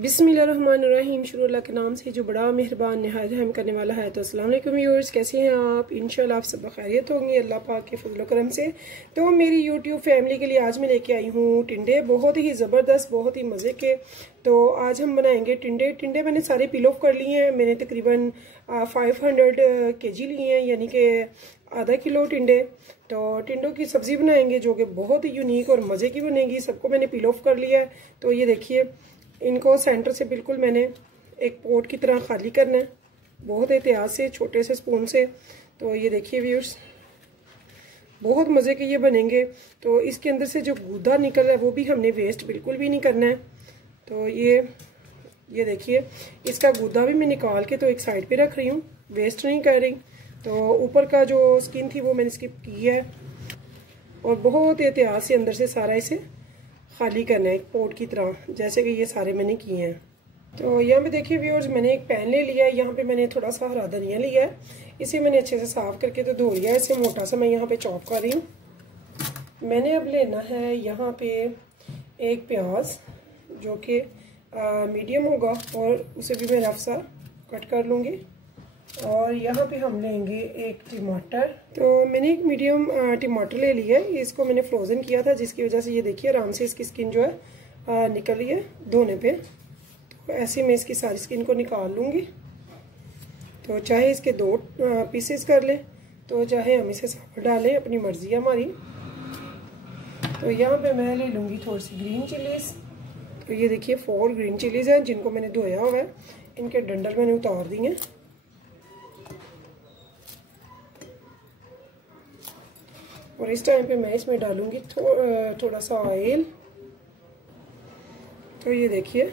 बिस्मिल्लाहिर्रहमानिर्रहीम। शुरू अल्लाह के नाम से जो बड़ा मेहरबान नहायत रहम करने वाला है। तो अस्सलाम वालेकुम व्यूअर्स, कैसे हैं आप? इंशाल्लाह आप सब खैरियत होंगे अल्लाह पाक के फजल करम से। तो मेरी यूट्यूब फैमिली के लिए आज मैं लेके आई हूँ टिंडे, बहुत ही ज़बरदस्त, बहुत ही मज़े के। तो आज हम बनाएंगे टिंडे। टिंडे मैंने सारे पील ऑफ कर लिए हैं। मैंने तकरीबन 500 kg लिए हैं, यानी कि आधा किलो टिंडे। तो टिंडों की सब्ज़ी बनाएंगे जो कि बहुत ही यूनिक और मज़े की बनेगी। सबको मैंने पील ऑफ कर लिया है। तो ये देखिए, इनको सेंटर से बिल्कुल मैंने एक पोट की तरह खाली करना है, बहुत एहतियात से, छोटे से स्पून से। तो ये देखिए व्यूअर्स, बहुत मज़े के ये बनेंगे। तो इसके अंदर से जो गूदा निकल रहा है वो भी हमने वेस्ट बिल्कुल भी नहीं करना है। तो ये देखिए, इसका गूदा भी मैं निकाल के तो एक साइड पे रख रही हूँ, वेस्ट नहीं कर रही। तो ऊपर का जो स्किन थी वो मैंने स्किप की है, और बहुत एहतियात से अंदर से सारा इसे खाली करना है एक पोट की तरह, जैसे कि ये सारे मैंने किए हैं। तो यहाँ पे देखिए व्यूअर्स, मैंने एक पैन ले लिया है। यहाँ पे मैंने थोड़ा सा हरा धनिया लिया है, इसे मैंने अच्छे से साफ करके तो धो लिया है। इसे मोटा सा मैं यहाँ पे चॉप कर रही हूँ। मैंने अब लेना है यहाँ पे एक प्याज जो कि मीडियम होगा, और उसे भी मैं रफ सा कट कर लूँगी। और यहाँ पे हम लेंगे एक टमाटर। तो मैंने एक मीडियम टमाटर ले लिया है। इसको मैंने फ्रोज़न किया था, जिसकी वजह से ये देखिए आराम से इसकी स्किन जो है निकल रही है धोने पे। तो ऐसे मैं इसकी सारी स्किन को निकाल लूँगी। तो चाहे इसके 2 पीसेस कर लें, तो चाहे हम इसे साबुत डालें, अपनी मर्ज़ी है हमारी। तो यहाँ पे मैं ले लूँगी थोड़ी सी ग्रीन चिलीज़। तो ये देखिए 4 ग्रीन चिलीज़ हैं, जिनको मैंने धोया हुआ है। इनके डंडल मैंने उतार दिए। और इस टाइम पे मैं इसमें डालूंगी थोड़ा सा ऑयल। तो ये देखिए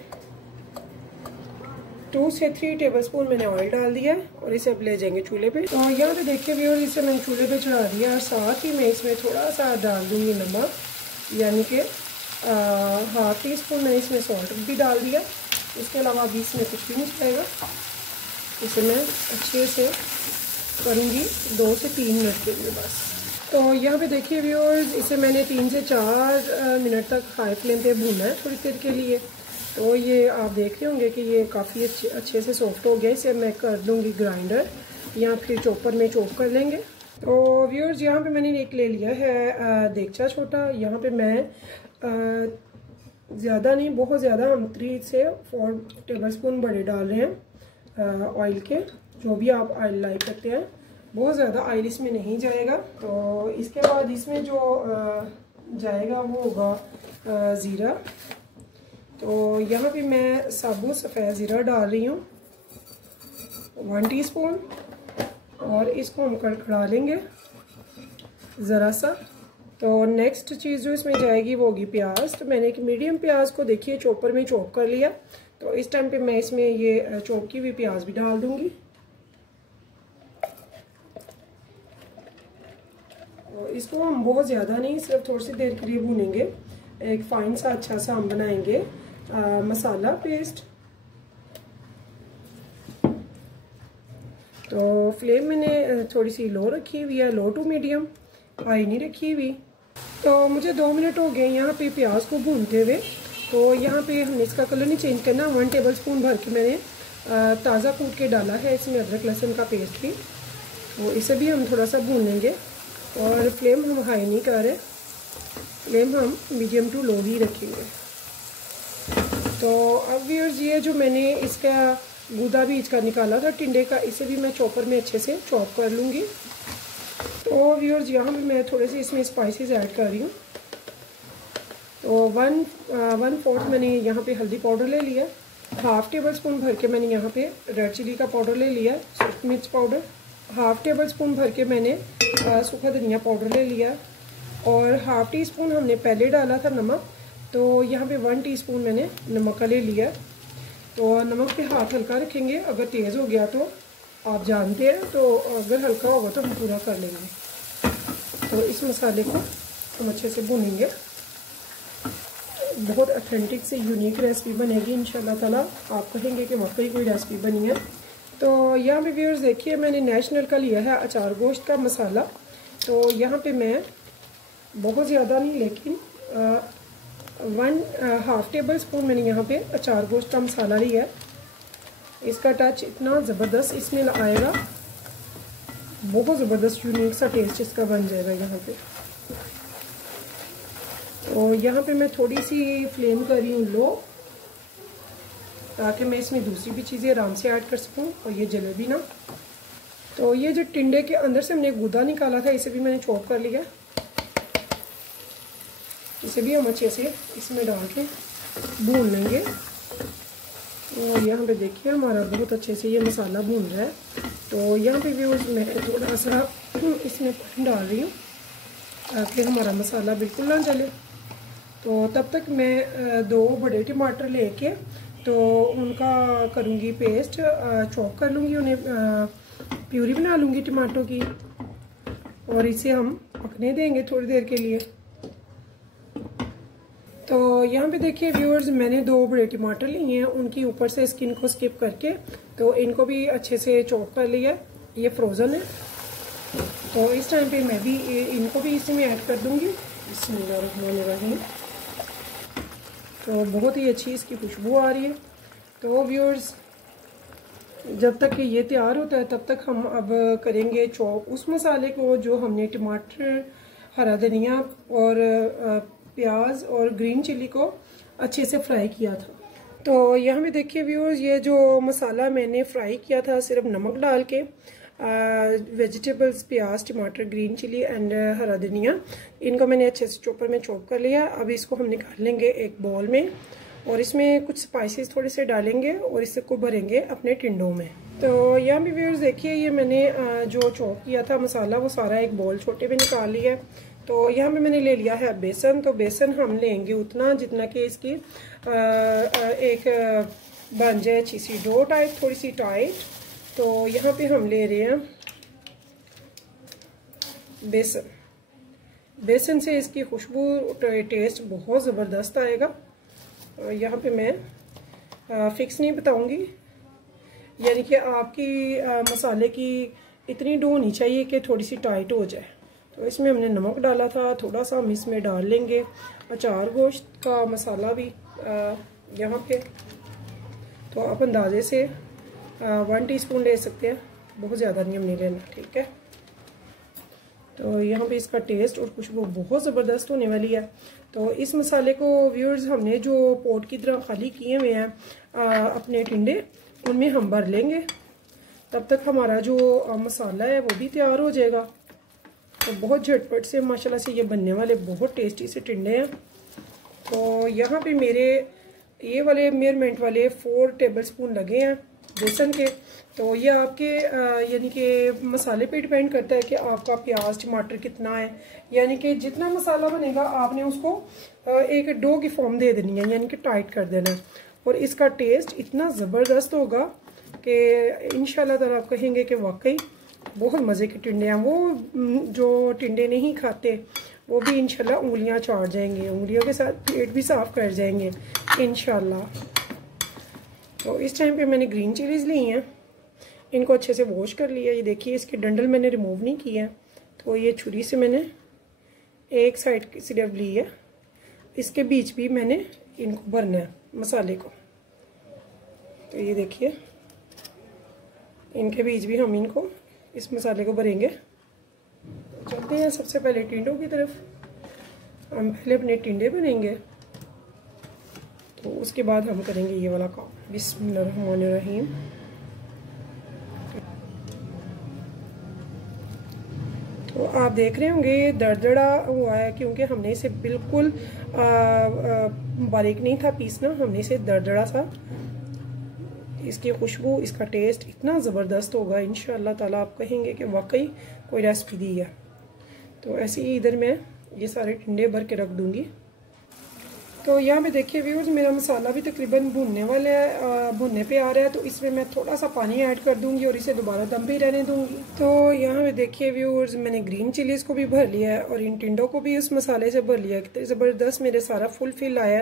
2 से 3 टेबलस्पून मैंने ऑयल डाल दिया है, और इसे अब ले जाएंगे चूल्हे पे। तो यहाँ पे देखिए व्यूअर्स, इसे मैंने चूल्हे पे चढ़ा दिया, और साथ ही मैं इसमें थोड़ा सा डाल दूंगी नमक, यानी कि ½ टीस्पून मैंने इसमें सॉल्ट भी डाल दिया। इसके अलावा अभी इसमें कुछ भी नहीं जाएगा। इसे मैं अच्छे से करूँगी 2 से 3 मिनट के लिए बस। तो यहाँ पे देखिए व्यूअर्स, इसे मैंने 3 से 4 मिनट तक हाई फ्लेम पे भूनना है थोड़ी देर के लिए। तो ये आप देख रहे होंगे कि ये काफ़ी अच्छे से सॉफ्ट हो गया। इसे मैं कर दूँगी ग्राइंडर या फिर चॉपर में चॉप कर लेंगे। तो व्यूअर्स, यहाँ पे मैंने एक ले लिया है देगचा छोटा। यहाँ पे मैं ज़्यादा नहीं, बहुत ज़्यादा, हम 3 से 4 टेबलस्पून बड़े डाल रहे हैं ऑयल के, जो भी आप ऑयल लाइक करते हैं। बहुत ज़्यादा ऑयल इसमें नहीं जाएगा। तो इसके बाद इसमें जो जाएगा वो होगा ज़ीरा। तो यहाँ पे मैं साबुत सफ़ेद ज़ीरा डाल रही हूँ 1 टीस्पून, और इसको हम कड़कड़ा लेंगे ज़रा सा। तो नेक्स्ट चीज़ जो इसमें जाएगी वो होगी प्याज। तो मैंने एक मीडियम प्याज को देखिए चॉपर में चॉप कर लिया। तो इस टाइम पे मैं इसमें ये चॉप की हुई प्याज भी डाल दूँगी। इसको हम बहुत ज़्यादा नहीं, सिर्फ थोड़ी सी देर के लिए भूनेंगे। एक फाइन सा अच्छा सा हम बनाएंगे मसाला पेस्ट। तो फ्लेम मैंने थोड़ी सी लो रखी हुई है, लो टू मीडियम, हाई नहीं रखी हुई। तो मुझे 2 मिनट हो गए यहाँ पे प्याज को भूनते हुए। तो यहाँ पे हमने इसका कलर नहीं चेंज करना। 1 टेबलस्पून भर के मैंने ताज़ा कूट के डाला है इसमें अदरक लहसुन का पेस्ट भी। तो इसे भी हम थोड़ा सा भून लेंगे, और फ्लेम हम हाई नहीं कर रहे, फ्लेम हम मीडियम टू लो ही रखेंगे। तो अब व्यूअर्स, ये जो मैंने इसका गूदा भी इसका निकाला था टिंडे का, इसे भी मैं चॉपर में अच्छे से चॉप कर लूँगी। तो व्यूअर्स, यहाँ पे मैं थोड़े से इसमें स्पाइसेस ऐड कर रही हूँ। तो 1/4 मैंने यहाँ पे हल्दी पाउडर ले लिया, ½ टेबलस्पून भर के मैंने यहाँ पे रेड चिली का पाउडर ले लिया, सूखी मिर्च पाउडर, ½ टेबलस्पून भर के मैंने सूखा धनिया पाउडर ले लिया, और ½ टीस्पून हमने पहले डाला था नमक। तो यहाँ पे 1 टीस्पून मैंने नमक का ले लिया। तो नमक पे हाथ हल्का रखेंगे, अगर तेज़ हो गया तो आप जानते हैं, तो अगर हल्का होगा तो हम पूरा कर लेंगे। तो इस मसाले को हम अच्छे से भूनेंगे। बहुत ऑथेंटिक से यूनिक रेसिपी बनेगी इंशाल्लाह ताला। आप कहेंगे कि वाकई कोई रेसिपी बनी है। तो यहाँ पे व्यूअर्स देखिए, मैंने नेशनल का लिया है अचार गोश्त का मसाला। तो यहाँ पे मैं बहुत ज़्यादा नहीं, लेकिन 1/2 टेबल स्पून मैंने यहाँ पे अचार गोश्त का मसाला लिया है। इसका टच इतना ज़बरदस्त इसमें आएगा, बहुत ज़बरदस्त यूनिक सा टेस्ट इसका बन जाएगा यहाँ पे। तो यहाँ पे मैं थोड़ी सी फ्लेम कर रही हूँ लो, ताकि मैं इसमें दूसरी भी चीज़ें आराम से ऐड कर सकूँ और ये जले भी ना। तो ये जो टिंडे के अंदर से हमने गूदा निकाला था, इसे भी मैंने चॉप कर लिया। इसे भी हम अच्छे से इसमें डाल के भून लेंगे। और यहाँ पे देखिए हमारा बहुत अच्छे से ये मसाला भून रहा है। तो यहाँ पे भी मैं थोड़ा सा इसमें पानी डाल रही हूँ ताकि हमारा मसाला बिल्कुल ना जले। तो तब तक मैं 2 बड़े टमाटर लेके तो उनका करूँगी पेस्ट, चॉप कर लूँगी, उन्हें प्यूरी बना लूँगी टमाटों की, और इसे हम पकने देंगे थोड़ी देर के लिए। तो यहाँ पे देखिए व्यूअर्स, मैंने 2 बड़े टमाटर लिए हैं, उनकी ऊपर से स्किन को स्किप करके तो इनको भी अच्छे से चॉप कर लिया। ये फ्रोज़न है, तो इस टाइम पे मैं भी इनको भी इसी में ऐड कर दूँगी। बिस्मिल्लाहिर्रहमानिर्रहीम। तो बहुत ही अच्छी इसकी खुशबू आ रही है। तो व्यूअर्स, जब तक कि ये तैयार होता है तब तक हम अब करेंगे चॉप उस मसाले को जो हमने टमाटर, हरा धनिया और प्याज और ग्रीन चिली को अच्छे से फ्राई किया था। तो यहाँ पे देखिए व्यूअर्स, ये जो मसाला मैंने फ्राई किया था सिर्फ नमक डाल के, वेजिटेबल्स प्याज, टमाटर, ग्रीन चिली एंड हरा धनिया, इनको मैंने अच्छे से चॉपर में चॉप कर लिया। अब इसको हम निकाल लेंगे एक बॉल में और इसमें कुछ स्पाइसेस थोड़े से डालेंगे और इसको भरेंगे अपने टिंडों में। तो यहाँ भी व्यूअर्स देखिए, ये मैंने जो चॉप किया था मसाला वो सारा एक बॉल छोटे में निकाल लिया है। तो यहाँ पे मैंने ले लिया है बेसन। तो बेसन हम लेंगे उतना जितना कि इसकी एक बन जाए अच्छी सी डो टाइप, थोड़ी सी टाइट। तो यहाँ पे हम ले रहे हैं बेसन। बेसन से इसकी खुशबू टेस्ट बहुत ज़बरदस्त आएगा। यहाँ पे मैं फिक्स नहीं बताऊंगी, यानी कि आपकी मसाले की इतनी डो होनी चाहिए कि थोड़ी सी टाइट हो जाए। तो इसमें हमने नमक डाला था, थोड़ा सा हम इसमें डाल लेंगे अचार गोश्त का मसाला भी यहाँ पे। तो आप अंदाजे से 1 टीस्पून ले सकते हैं, बहुत ज़्यादा नहीं हमने लेना, ठीक है। तो यहाँ पे इसका टेस्ट और खुशबू बहुत ज़बरदस्त होने वाली है। तो इस मसाले को व्यूअर्स हमने जो पोट की तरह खाली किए हुए हैं अपने टिंडे, उनमें हम भर लेंगे। तब तक हमारा जो मसाला है वो भी तैयार हो जाएगा। तो बहुत झटपट से माशाल्लाह से ये बनने वाले बहुत टेस्टी से टिंडे हैं। तो यहाँ पे मेरे ये वाले मेजरमेंट वाले 4 टेबल स्पून लगे हैं बेसन के। तो ये आपके यानी कि मसाले पे डिपेंड करता है कि आपका प्याज टमाटर कितना है, यानी कि जितना मसाला बनेगा आपने उसको एक डो की फॉर्म दे देनी है, यानी कि टाइट कर देना है। और इसका टेस्ट इतना ज़बरदस्त होगा कि इंशाल्लाह ताला आप कहेंगे कि वाकई बहुत मज़े के टिंडे हैं। वो जो टिंडे नहीं खाते वो भी इंशाल्लाह उंगलियां चाट जाएंगे, उंगलियों के साथ पेट भी साफ कर जाएंगे इंशाल्लाह। तो इस टाइम पे मैंने ग्रीन चिलीज़ ली हैं, इनको अच्छे से वॉश कर लिया। ये देखिए इसके डंडल मैंने रिमूव नहीं किया है, तो ये छुरी से मैंने एक साइड की सिर्फ ली है। इसके बीच भी मैंने इनको भरना है मसाले को। तो ये देखिए इनके बीच भी हम इनको इस मसाले को भरेंगे। चलते हैं सबसे पहले टिंडों की तरफ। हम पहले अपने टिंडे बनेंगे, तो उसके बाद हम करेंगे ये वाला काम। बिस्मिल्लाहिर्रहमानिर्रहीम। तो आप देख रहे होंगे ये दरदरा हुआ है क्योंकि हमने इसे बिल्कुल बारीक नहीं था पीसना, हमने इसे दरदरा सा। इसकी खुशबू, इसका टेस्ट इतना ज़बरदस्त होगा इंशाअल्लाह ताला, आप कहेंगे कि वाकई कोई रेसिपी दी है। तो ऐसे ही इधर मैं ये सारे टिंडे भर के रख दूंगी। तो यहाँ पे देखिए व्यूअर्स, मेरा मसाला भी तकरीबन भुनने वाला है, भुनने पे आ रहा है। तो इसमें मैं थोड़ा सा पानी ऐड कर दूंगी और इसे दोबारा दम पे रहने दूंगी। तो यहाँ पे देखिए व्यूअर्स, मैंने ग्रीन चिलीज़ को भी भर लिया है और इन टिंडों को भी उस मसाले से भर लिया। कितने ज़बरदस्त मेरे सारा फुल आया,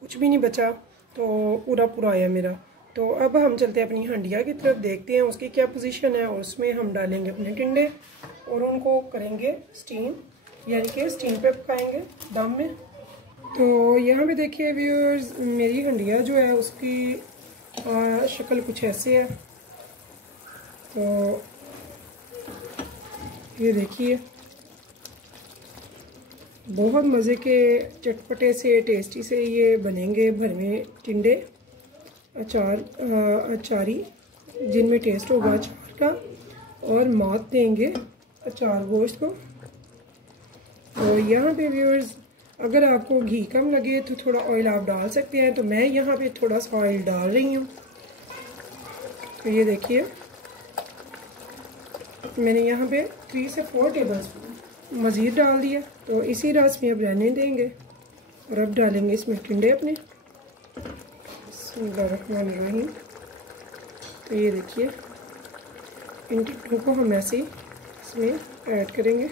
कुछ भी नहीं बचा, तो पूरा आया मेरा। तो अब हम चलते हैं अपनी हंडिया की तरफ, देखते हैं उसकी क्या पोजीशन है। और उसमें हम डालेंगे अपने टिंडे और उनको करेंगे स्टीम, यानी कि स्टीम पे पकाएंगे दम में। तो यहाँ पे देखिए व्यूअर्स, मेरी हंडिया जो है उसकी शक्ल कुछ ऐसे है। तो ये देखिए, बहुत मज़े के चटपटे से टेस्टी से ये बनेंगे भरवे टिंडे अचारी, जिनमें टेस्ट होगा अचार का और मात देंगे अचार गोश्त को। तो यहाँ पे व्यूअर्स, अगर आपको घी कम लगे तो थोड़ा ऑयल आप डाल सकते हैं। तो मैं यहाँ पे थोड़ा सा ऑयल डाल रही हूँ। तो ये देखिए, मैंने यहाँ पे 3 से 4 टेबल स्पून मज़ीद डाल दिया। तो इसी रस में अब रहने देंगे और अब डालेंगे इसमें टिंडे अपने। बिस्मिल्लाहिर्रहमानिर्रहीम। तो ये देखिए, इन टिंडों को हम ऐसे ही इसमें ऐड करेंगे।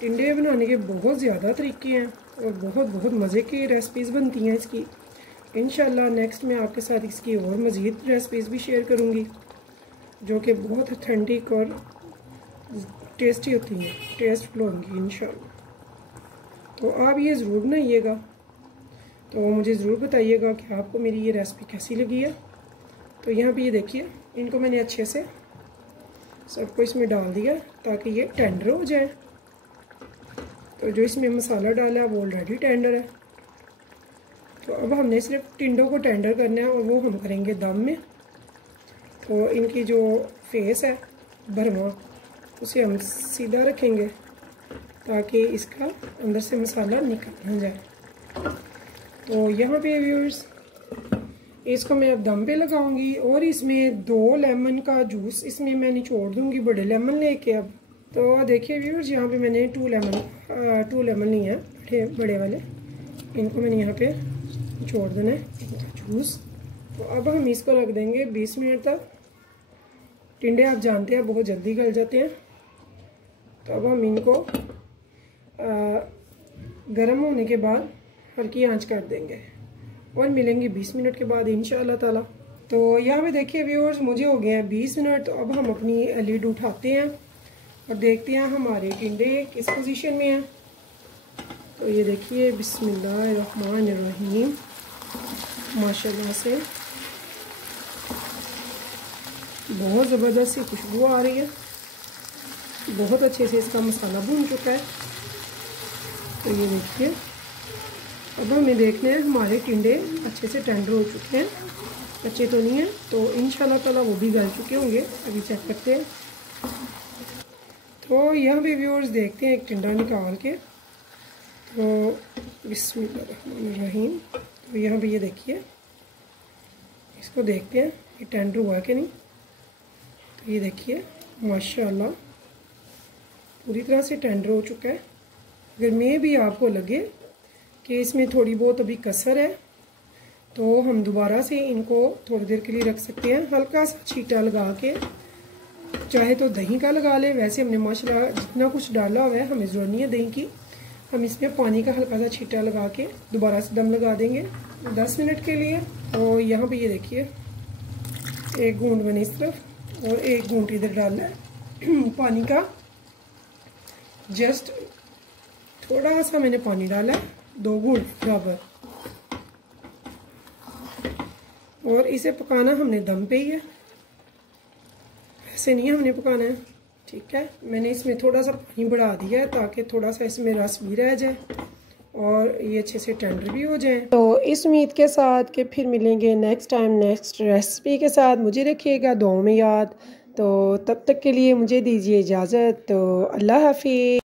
टिंडे बनाने के बहुत ज़्यादा तरीके हैं और बहुत मज़े की रेसिपीज़ बनती हैं इसकी। इंशाल्लाह नेक्स्ट मैं आपके साथ इसकी और मज़ीद रेसिपीज़ भी शेयर करूँगी, जो कि बहुत ऑथेंटिक और टेस्टी होती हैं, टेस्टफुल होंगी इंशाल्लाह। तो आप ये ज़रूर बनाइएगा। तो मुझे ज़रूर बताइएगा कि आपको मेरी ये रेसिपी कैसी लगी है। तो यहाँ पे ये देखिए, इनको मैंने अच्छे से सबको इसमें डाल दिया ताकि ये टेंडर हो जाए। तो जो इसमें मसाला डाला है वो ऑलरेडी टेंडर है। तो अब हमने सिर्फ टिंडों को टेंडर करना है और वो हम करेंगे दम में। तो इनकी जो फेस है भरवा, उसे हम सीधा रखेंगे ताकि इसका अंदर से मसाला निकल ना जाए। तो यहाँ पे व्यूअर्स, इसको मैं अब दम पे लगाऊंगी और इसमें 2 लेमन का जूस इसमें मैं निचोड़ दूंगी, बड़े लेमन लेके। अब तो देखिए व्यूअर्स, यहाँ पे मैंने 2 लेमन नहीं है, बड़े वाले, इनको मैंने यहाँ पे निचोड़ देना है इनका जूस। तो अब हम इसको रख देंगे 20 मिनट तक। टिंडे आप जानते हैं बहुत जल्दी गल जाते हैं। तो अब हम इनको गर्म होने के बाद हल्की आंच कर देंगे और मिलेंगे 20 मिनट के बाद इंशाअल्लाह ताला। तो यहाँ पे देखिए व्यूअर्स, मुझे हो गए हैं 20 मिनट। तो अब हम अपनी लीड उठाते हैं और देखते हैं हमारे टिंडे किस पोजीशन में हैं। तो ये देखिए, बिस्मिल्लाहिर्रहमानिर्रहीम, माशाल्लाह से बहुत ज़बरदस्त सी खुशबू आ रही है। बहुत अच्छे से इसका मसाला भून चुका है। तो ये देखिए, अब हमें देखना है हमारे टिंडे अच्छे से टेंडर हो चुके हैं, कच्चे तो नहीं है। तो इंशाल्लाह ताला वो भी गल चुके होंगे। अभी चेक करते हैं। तो यहाँ पे व्यूअर्स देखते हैं एक टिंडा निकाल के। तो बिस्मिल्लाहिर्रहमानिर्रहीम। तो यहाँ पे ये देखिए, इसको देखते हैं ये टेंडर हुआ कि नहीं। तो ये देखिए, माशाल्लाह पूरी तरह से टेंडर हो चुका है। अगर मैं भी आपको लगे कि इसमें थोड़ी बहुत अभी कसर है तो हम दोबारा से इनको थोड़ी देर के लिए रख सकते हैं, हल्का सा छींटा लगा के। चाहे तो दही का लगा ले, वैसे हमने माशाल्लाह जितना कुछ डाला हुआ है हमें ज़रूरत नहीं है दही की। हम इसमें पानी का हल्का सा छींटा लगा के दोबारा से दम लगा देंगे 10 मिनट के लिए। और यहाँ पे ये देखिए, 1 घूंट मैंने इस तरफ और 1 घूंट इधर डालना है पानी का। जस्ट थोड़ा सा मैंने पानी डाला है, 2 घूंट बराबर। और इसे पकाना हमने दम पे ही है, ऐसे नहीं हमने पकाना है, ठीक है। मैंने इसमें थोड़ा सा पानी बढ़ा दिया है ताकि थोड़ा सा इसमें रस भी रह जाए और ये अच्छे से टेंडर भी हो जाए। तो इस उम्मीद के साथ कि फिर मिलेंगे नेक्स्ट टाइम नेक्स्ट रेसिपी के साथ। मुझे रखिएगा दुआओं में याद। तो तब तक के लिए मुझे दीजिए इजाज़त। तो अल्लाह हाफिज़।